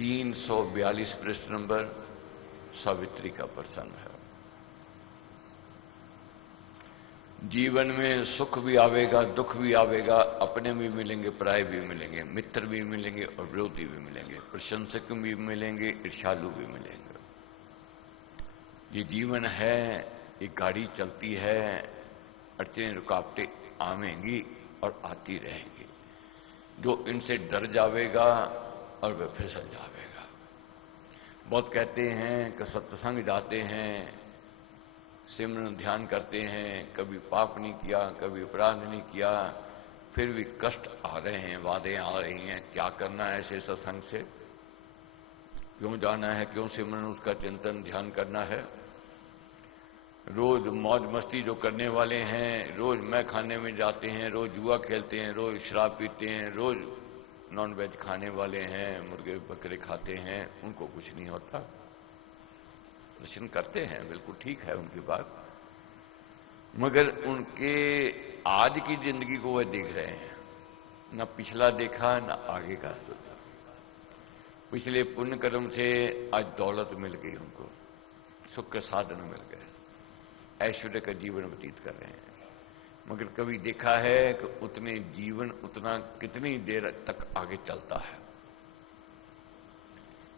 342 पृष्ठ नंबर सावित्री का प्रसंग है। जीवन में सुख भी आवेगा, दुख भी आवेगा, अपने भी मिलेंगे, पराये भी मिलेंगे, मित्र भी मिलेंगे और विरोधी भी मिलेंगे, प्रशंसक भी मिलेंगे, ईर्ष्यालु भी मिलेंगे। ये जीवन है, ये गाड़ी चलती है, अड़चने रुकावटें आवेंगी और आती रहेंगी। जो इनसे डर जावेगा और वह फिसल जावेगा। बहुत कहते हैं कि सत्संग जाते हैं, सिमरन ध्यान करते हैं, कभी पाप नहीं किया, कभी अपराध नहीं किया, फिर भी कष्ट आ रहे हैं, वादे आ रही हैं। क्या करना है ऐसे सत्संग से? क्यों जाना है? क्यों सिमरन उसका चिंतन ध्यान करना है? रोज मौज मस्ती जो करने वाले हैं, रोज मैं खाने में जाते हैं, रोज जुआ खेलते हैं, रोज शराब पीते हैं, रोज नॉन वेज खाने वाले हैं, मुर्गे बकरे खाते हैं, उनको कुछ नहीं होता। दर्शन करते हैं, बिल्कुल ठीक है उनकी बात, मगर उनके आज की जिंदगी को वह देख रहे हैं, ना पिछला देखा ना आगे का सोचा। पिछले पुण्य कर्म से आज दौलत मिल गई, उनको सुख के साधन मिल गए, ऐश्वर्य का जीवन व्यतीत कर रहे हैं। मगर कभी देखा है कि उतने जीवन उतना कितनी देर तक आगे चलता है?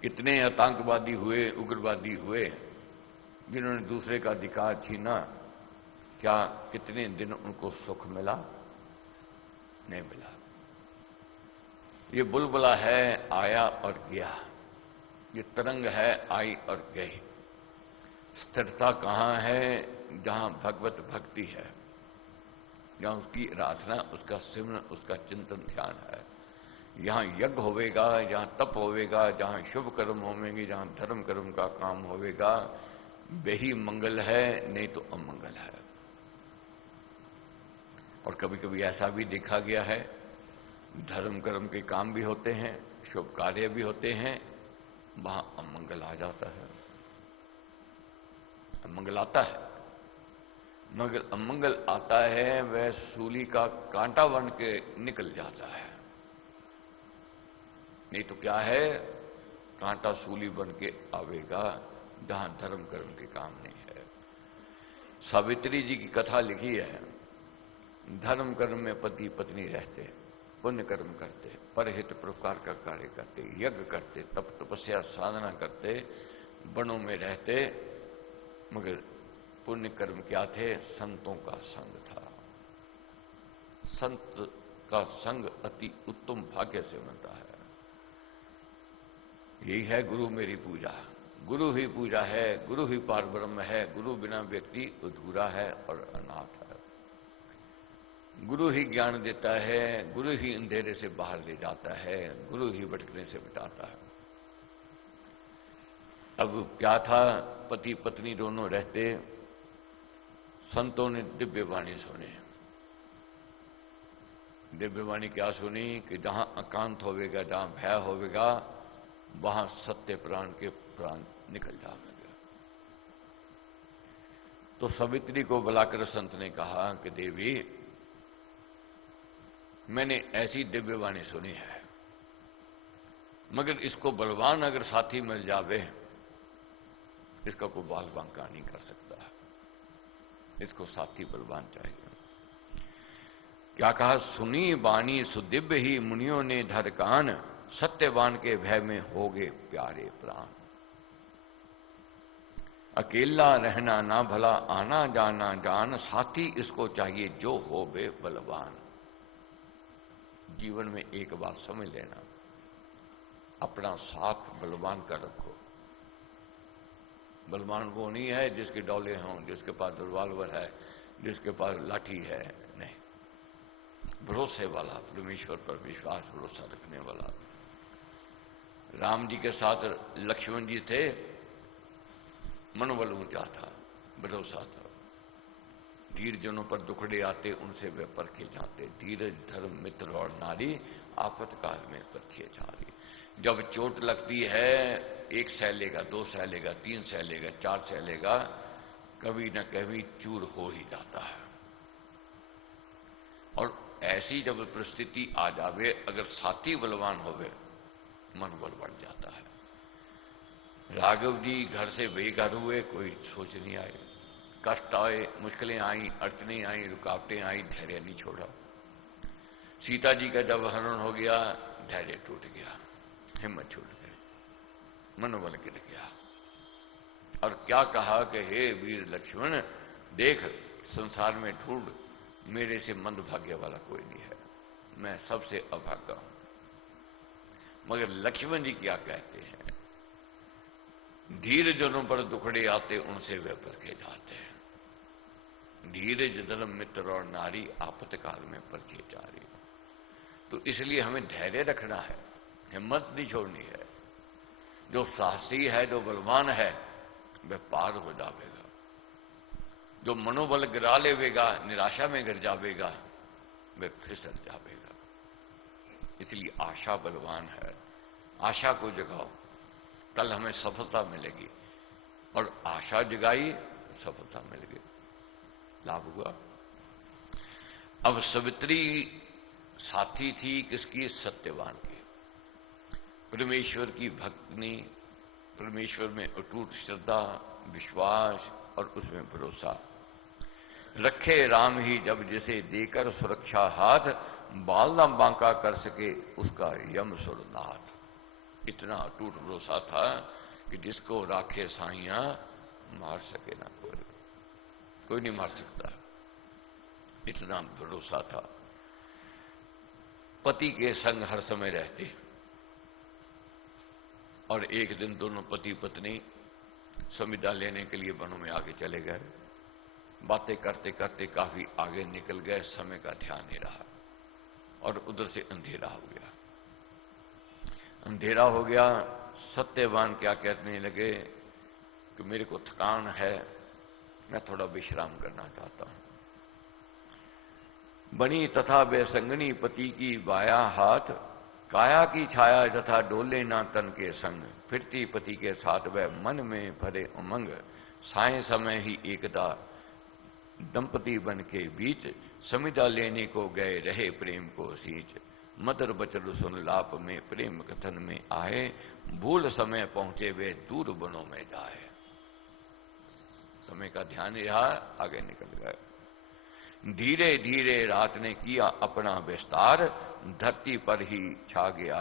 कितने आतंकवादी हुए, उग्रवादी हुए, जिन्होंने दूसरे का अधिकार छीना, क्या कितने दिन उनको सुख मिला? नहीं मिला। ये बुलबुला है, आया और गया। ये तरंग है, आई और गई। स्थिरता कहां है? जहां भगवत भक्ति है, जहां उसकी आराधना, उसका सिमरन, उसका चिंतन ध्यान है। यहां यज्ञ होवेगा, जहां तप होवेगा, जहां शुभ कर्म होवेंगे, जहां धर्म कर्म का काम होवेगा, वही मंगल है, नहीं तो अमंगल है। और कभी कभी ऐसा भी देखा गया है, धर्म कर्म के काम भी होते हैं, शुभ कार्य भी होते हैं, वहां अमंगल आ जाता है। अमंगल आता है, मगर अमंगल आता है वह सूली का कांटा बन के निकल जाता है। नहीं तो क्या है, कांटा सूली बन के आवेगा जहां धर्म कर्म के काम नहीं है। सावित्री जी की कथा लिखी है, धर्म कर्म में पति पत्नी रहते, पुण्य कर्म करते, परहित परोपकार का कार्य करते, यज्ञ करते, तप तपस्या साधना करते, वनों में रहते, मगर पुण्य कर्म क्या थे? संतों का संग था। संत का संग अति उत्तम भाग्य से मिलता है। यही है गुरु मेरी पूजा। गुरु ही पूजा है, गुरु ही पार ब्रह्म है। गुरु बिना व्यक्ति अधूरा है और अनाथ है। गुरु ही ज्ञान देता है, गुरु ही अंधेरे से बाहर ले जाता है, गुरु ही भटकने से मिटाता है। अब क्या था, पति पत्नी दोनों रहते, संतों ने दिव्य वाणी सुनी। दिव्य वाणी क्या सुनी कि जहां एकांत होवेगा, जहां भय होवेगा, वहां सत्य प्राण के प्राण निकल जाएंगे। तो सावित्री को बुलाकर संत ने कहा कि देवी, मैंने ऐसी दिव्य वाणी सुनी है, मगर इसको बलवान अगर साथी मिल जावे, इसका कोई बाल बांका नहीं कर सकता है। इसको साथी बलवान चाहिए। क्या कहा? सुनी बाणी सुदिव्य ही मुनियों ने धर कान, सत्यवान के भय में होगे प्यारे प्राण। अकेला रहना ना भला, आना जाना जान, साथी इसको चाहिए जो हो बे बलवान। जीवन में एक बात समझ लेना, अपना साथ बलवान का रखो। बलवान वो नहीं है जिसके डौले हों, जिसके पास रिवॉल्वर है, जिसके पास लाठी है, नहीं। भरोसे वाला, परमेश्वर पर विश्वास भरोसा रखने वाला। राम जी के साथ लक्ष्मण जी थे, मनोबल ऊंचा था, भरोसा था। धीर जनों पर दुखड़े आते, उनसे वे परखे जाते। धीरज धर्म मित्र और नारी, आफतकाल में परखे जारी। जब चोट लगती है, एक सह लेगा, दो सह लेगा, तीन सह लेगा, चार सह लेगा, कभी न कभी चूर हो ही जाता है। और ऐसी जब परिस्थिति आ जावे, अगर साथी बलवान होवे, मनोबल बढ़ जाता है। राघव जी घर से बेघर हुए, कोई सोच नहीं आए। कष्ट आए, मुश्किलें आई, अड़चनें आई, रुकावटें आई, धैर्य नहीं छोड़ा। सीता जी का जब हरण हो गया, धैर्य टूट गया, हिम्मत छूट गई, मनोबल गिर गया। और क्या कहा कि हे वीर लक्ष्मण, देख संसार में ढूंढ, मेरे से मंद भाग्य वाला कोई नहीं है, मैं सबसे अभागा हूं। मगर लक्ष्मण जी क्या कहते हैं, धीर जनों पर दुखड़े आते, उनसे वे परखे जाते हैं। धीरज धर्म मित्र और नारी, आपातकाल में परखे जा रही। तो इसलिए हमें धैर्य रखना है, हिम्मत नहीं छोड़नी है। जो साहसी है, जो बलवान है, वह पार हो जाएगा। जो मनोबल गिरा लेवेगा, निराशा में गिर जाएगा, वह फिसल जाएगा। इसलिए आशा बलवान है, आशा को जगाओ, कल हमें सफलता मिलेगी। और आशा जगाई, सफलता मिल गई, लाभ हुआ। अब सावित्री साथी थी किसकी? सत्यवान की। परमेश्वर की भक्ति, परमेश्वर में अटूट श्रद्धा, विश्वास और उसमें भरोसा। रखे राम ही जब जिसे देकर सुरक्षा हाथ, बाल ना बांका कर सके उसका यम सुरनाथ। इतना अटूट भरोसा था कि जिसको राखे साइया, मार सके ना कोई, कोई नहीं मार सकता, इतना भरोसा था। पति के संग हर समय रहते। और एक दिन दोनों पति पत्नी संविदा लेने के लिए वनों में आगे चले गए। बातें करते करते काफी आगे निकल गए, समय का ध्यान नहीं रहा और उधर से अंधेरा हो गया। अंधेरा हो गया, सत्यवान क्या कहने लगे कि मेरे को थकान है, मैं थोड़ा विश्राम करना चाहता हूं। बनी तथा बेसंगनी पति की बाया हाथ, काया की छाया तथा डोले ना तन के संग। फिरती पति के साथ वह मन में भरे उमंग, साय समय ही एकदा दंपति बन के बीच। समिधा लेने को गए रहे प्रेम को सींच, मधुर बचन सुन लाप में प्रेम कथन में आए। भूल समय पहुंचे वे दूर वनों में जाए। समय का ध्यान रहा, आगे निकल गए। धीरे धीरे रात ने किया अपना विस्तार, धरती पर ही छा गया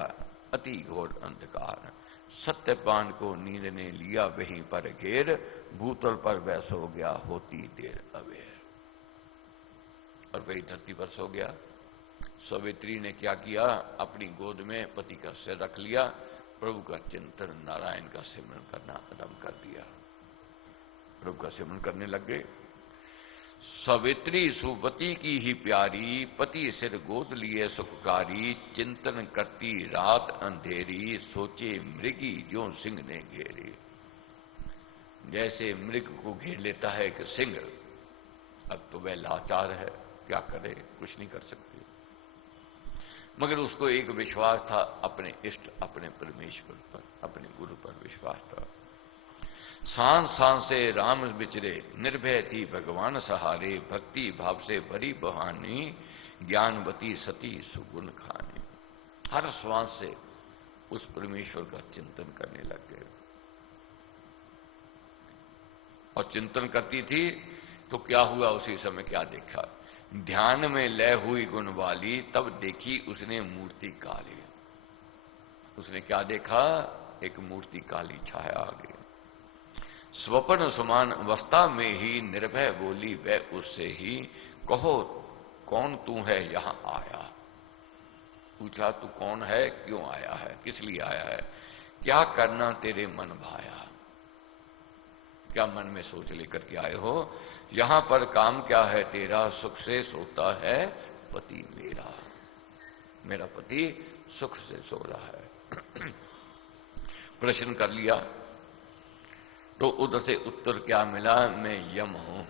अति घोर अंधकार। सत्यपान को नींद ने लिया वहीं पर घेर, भूतल पर वह सो गया होती देर अबेर। और वही धरती पर सो गया। सावित्री ने क्या किया, अपनी गोद में पति का सिर रख लिया, प्रभु का चिंतन, नारायण का सिमरन करना आरंभ कर दिया। प्रभु का सिमरन करने लग गए। सावित्री सुपति की ही प्यारी, पति सिर गोद लिए सुखकारी। चिंतन करती रात अंधेरी, सोचे मृगी जो सिंह ने घेरी। जैसे मृग को घेर लेता है कि सिंह, अब तो वह लाचार है, क्या करे, कुछ नहीं कर सकती। मगर उसको एक विश्वास था अपने इष्ट, अपने परमेश्वर पर, अपने गुरु पर विश्वास था। सांस सांस से राम विचरे, निर्भय थी भगवान सहारे। भक्ति भाव से भरी बहानी, ज्ञानवती सती सुगुण खानी। हर श्वास से उस परमेश्वर का चिंतन करने लग गए। और चिंतन करती थी तो क्या हुआ, उसी समय क्या देखा, ध्यान में लय हुई गुण वाली, तब देखी उसने मूर्ति काली। उसने क्या देखा, एक मूर्ति काली छाया आ गई। स्वप्न समान अवस्था में ही निर्भय बोली वह उससे ही, कहो कौन तू है यहां आया। पूछा तू कौन है, क्यों आया है, किस लिए आया है, क्या करना तेरे मन भाया, क्या मन में सोच लेकर के आए हो, यहां पर काम क्या है तेरा, सुख से सोता है पति मेरा, मेरा पति सुख से सो रहा है। प्रश्न कर लिया तो उधर से उत्तर क्या मिला, मैं यम हूं,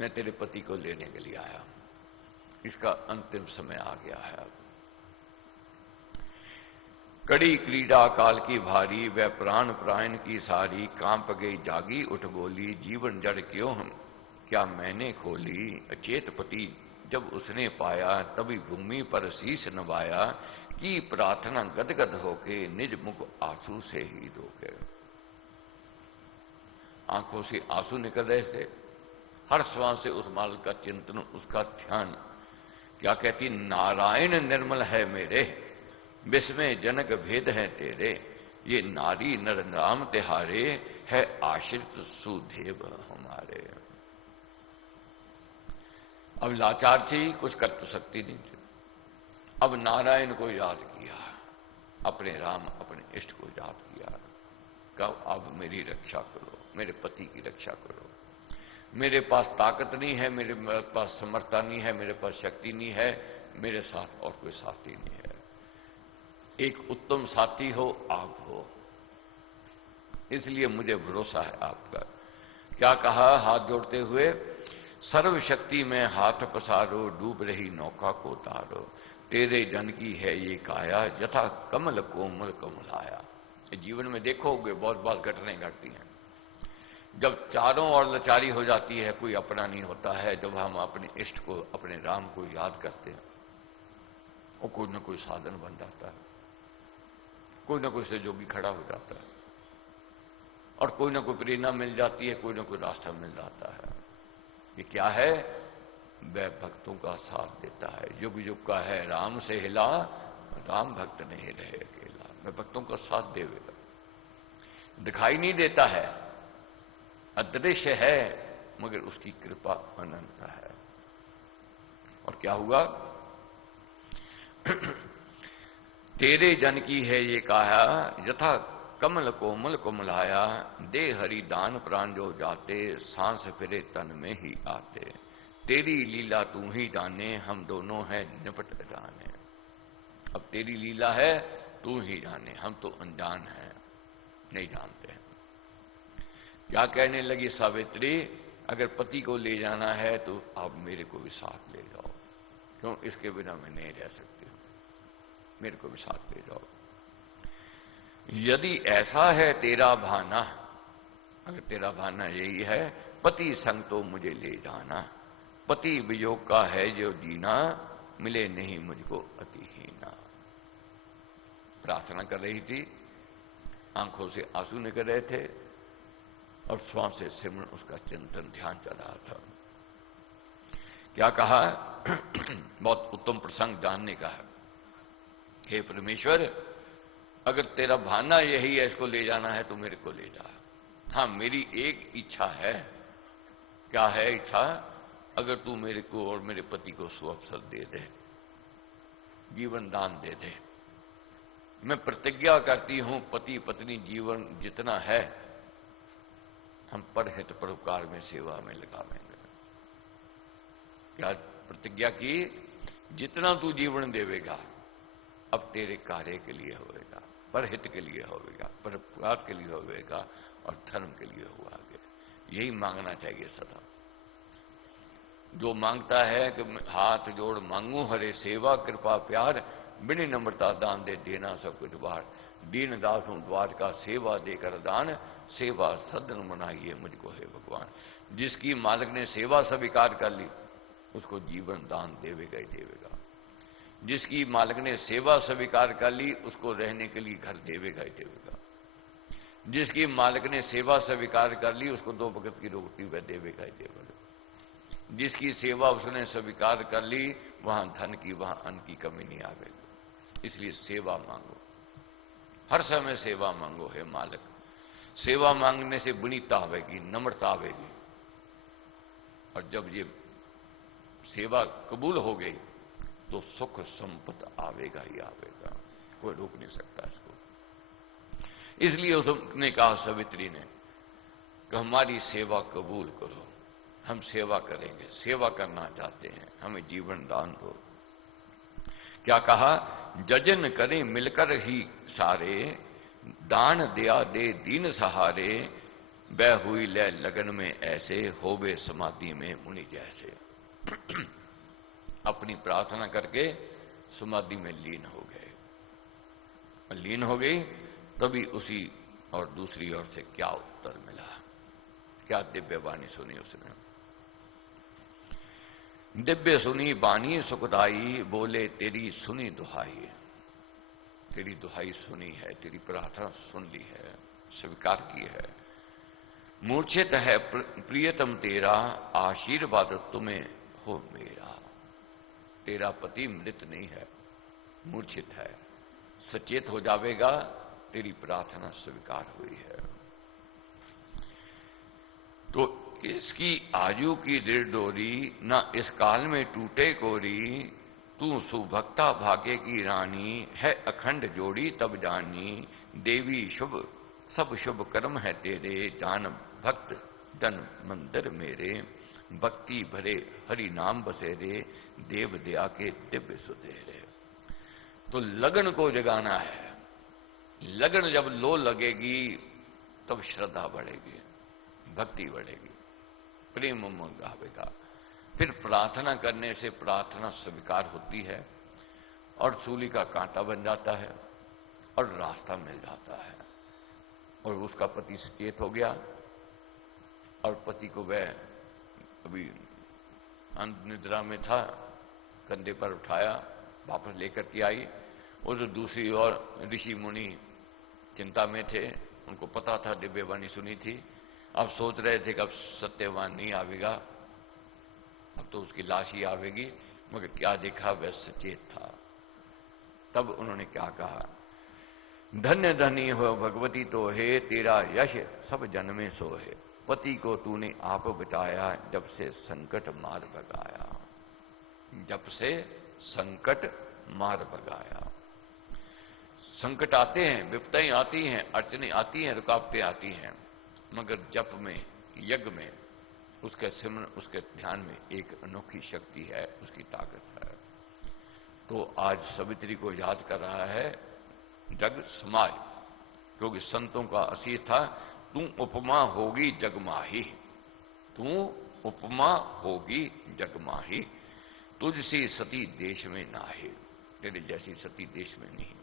मैं तेरे पति को लेने के लिए आया, इसका अंतिम समय आ गया है। अब कड़ी क्रीड़ा काल की भारी, वह प्राण प्राण की सारी, कांप गई जागी उठ बोली, जीवन जड़ क्यों हम क्या मैंने खोली। अचेत पति जब उसने पाया तभी भूमि पर शीश नवाया, की प्रार्थना गदगद होके निज मुख आंसू से ही धोके। आंखों से आंसू निकल रहे थे, हर श्वास से उस मालिक का चिंतन, उसका ध्यान। क्या कहती, नारायण निर्मल है मेरे, विस्मय जनक भेद है तेरे, ये नारी नर नाम तिहारे, है आश्रित सुदेव हमारे। अब लाचार थी, कुछ कर तो सकती नहीं थी। अब नारायण को याद किया, अपने राम अपने इष्ट को याद किया। कब, अब मेरी रक्षा करो, मेरे पति की रक्षा करो। मेरे पास ताकत नहीं है, मेरे पास समर्था नहीं है, मेरे पास शक्ति नहीं है, मेरे साथ और कोई साथी नहीं है। एक उत्तम साथी हो आप हो, इसलिए मुझे भरोसा है आपका। क्या कहा हाथ जोड़ते हुए, सर्वशक्ति में हाथ पसारो, डूब रही नौका को तारो, तेरे जन की है ये काया, यथा कमल कोमल कमलाया। जीवन में देखोगे बहुत बार घटनाएं घटती हैं, जब चारों ओर लाचारी हो जाती है, कोई अपना नहीं होता है, जब हम अपने इष्ट को, अपने राम को याद करते हैं, वो कोई ना कोई साधन बन जाता है, कोई ना कोई सहयोगी खड़ा हो जाता है, और कोई ना कोई प्रेरणा मिल जाती है, कोई ना कोई रास्ता मिल जाता है। ये क्या है, वह भक्तों का साथ देता है। युग युग का है राम से हिला, राम भक्त नहीं रहे अकेला। वह भक्तों का साथ देवेगा, दिखाई नहीं देता है, अदृश्य है, मगर उसकी कृपा अनंत है। और क्या हुआ, तेरे जन की है ये काया, यथा कमल कोमल कोमलाया, दे हरि दान प्राण जो जाते, सांस फिरे तन में ही आते, तेरी लीला तू ही जाने, हम दोनों हैं निपट जाने। अब तेरी लीला है, तू ही जाने, हम तो अनजान हैं, नहीं जानते हैं। क्या कहने लगी सावित्री, अगर पति को ले जाना है तो आप मेरे को भी साथ ले जाओ, क्यों, इसके बिना मैं नहीं रह सकती हूं, मेरे को भी साथ ले जाओ। यदि ऐसा है तेरा भाना, अगर तेरा भाना यही है, पति संग तो मुझे ले जाना, पति वियोग का है जो जीना, मिले नहीं मुझको अतिहीना। प्रार्थना कर रही थी, आंखों से आंसू निकल रहे थे, और श्वास से सिमरन, उसका चिंतन ध्यान चल रहा था। क्या कहा, बहुत उत्तम प्रसंग जानने का है। हे परमेश्वर, अगर तेरा भाना यही है, इसको ले जाना है तो मेरे को ले जा। हाँ, मेरी एक इच्छा है। क्या है इच्छा, अगर तू मेरे को और मेरे पति को सुअवसर दे दे, जीवन दान दे दे। मैं प्रतिज्ञा करती हूं, पति पत्नी जीवन जितना है हम परहित परोपकार में, सेवा में लगावेंगे। क्या प्रतिज्ञा की, जितना तू जीवन देवेगा अब तेरे कार्य के लिए होएगा, परहित के लिए होवेगा, परोपकार के लिए होवेगा, और धर्म के लिए हुआ। यही मांगना चाहिए सदा। जो मांगता है कि हाथ जोड़ मांगू हरे सेवा, कृपा प्यार, बिनी नम्रता दान दे देना सब कुछ बार, दीन दास हूं द्वार का, सेवा देकर दान, सेवा सदन बनाइए मुझको हे भगवान। जिसकी मालिक ने सेवा स्वीकार कर ली, उसको जीवन दान देवेगा ही देवेगा। जिसकी मालिक ने सेवा स्वीकार कर ली, उसको रहने के लिए घर देवेगा ही देवेगा। जिसकी मालिक ने सेवा स्वीकार कर ली, उसको 2 वक्त की रोटी वह देवेगा ही देवेगा। जिसकी सेवा उसने स्वीकार कर ली, वहां धन की, वहां अन्न की कमी नहीं आवेगी। इसलिए सेवा मांगो, हर समय सेवा मांगो हे मालिक। सेवा मांगने से विनीता आवेगी, नम्रता आवेगी, और जब ये सेवा कबूल हो गई तो सुख संपत्ति आवेगा ही आवेगा, कोई रोक नहीं सकता इसको। इसलिए उसने कहा सावित्री ने कि हमारी सेवा कबूल करो, हम सेवा करेंगे, सेवा करना चाहते हैं, हमें जीवन दान दो। क्या कहा, जजन करें मिलकर ही सारे, दान दिया दे दीन सहारे, बह हुई ले लगन में ऐसे, होवे समाधि में मुनि जैसे। अपनी प्रार्थना करके समाधि में लीन हो गए। लीन हो गई, तभी उसी और दूसरी ओर से क्या उत्तर मिला, क्या दिव्य वाणी सुनी उसने। दिव्य सुनी बानी सुखदाई, बोले तेरी सुनी दुहाई। तेरी दुहाई सुनी है, तेरी प्रार्थना सुन ली है, स्वीकार की है। मूर्छित है प्रियतम तेरा, आशीर्वाद तुम्हें हो मेरा। तेरा पति मृत नहीं है, मूर्छित है, सचेत हो जावेगा, तेरी प्रार्थना स्वीकार हुई है। तो इसकी आयु की दृढ़ डोरी, न इस काल में टूटे कोरी। तू सुभक्ता भाग्य की रानी, है अखंड जोड़ी तब जानी। देवी शुभ सब शुभ कर्म है तेरे, जान भक्त जन मंदिर मेरे। भक्ति भरे हरि नाम बसेरे, देव दया के दिव्य सुधेरे। तो लगन को जगाना है। लगन जब लो लगेगी तब श्रद्धा बढ़ेगी, भक्ति बढ़ेगी, प्रेम गावेगा। फिर प्रार्थना करने से प्रार्थना स्वीकार होती है और सूली का कांटा बन जाता है और रास्ता मिल जाता है। और उसका पति सचेत हो गया और पति को वह अभी अंत निद्रा में था, कंधे पर उठाया, वापस लेकर के आई। और जो दूसरी ओर ऋषि मुनि चिंता में थे, उनको पता था, दिव्यवाणी सुनी थी, अब सोच रहे थे कि अब सत्यवान नहीं आवेगा, अब तो उसकी लाश ही आवेगी। मगर क्या देखा, वह सचेत था। तब उन्होंने क्या कहा, धन्य धनी हो भगवती तो है, तेरा यश सब जन्मे सो है। पति को तूने आप बिताया, जब से संकट मार भगाया। जब से संकट मार भगाया। संकट आते हैं, विपदाएं आती हैं, अड़चने आती हैं, रुकावटें आती हैं, मगर जप में, यज्ञ में, उसके सिमरन, उसके ध्यान में एक अनोखी शक्ति है, उसकी ताकत है। तो आज सावित्री को याद कर रहा है जग समाज, क्योंकि संतों का आशीष था, तू उपमा होगी जगमाही। तू उपमा होगी जगमाही, तुझसी सती देश में नाहे। तेरे जैसी सती देश में नहीं।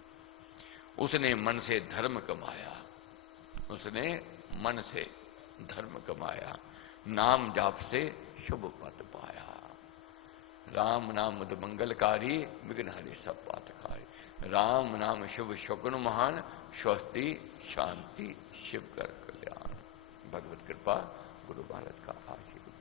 उसने मन से धर्म कमाया, उसने मन से धर्म कमाया, नाम जाप से शुभ पद पाया। राम नाम मद मंगलकारी, विघ्न हरि सब पातकारी। राम नाम शुभ शकुन महान, स्वस्ति शांति शिव कर कल्याण। भगवत कृपा, गुरु भारत का आशीर्वाद।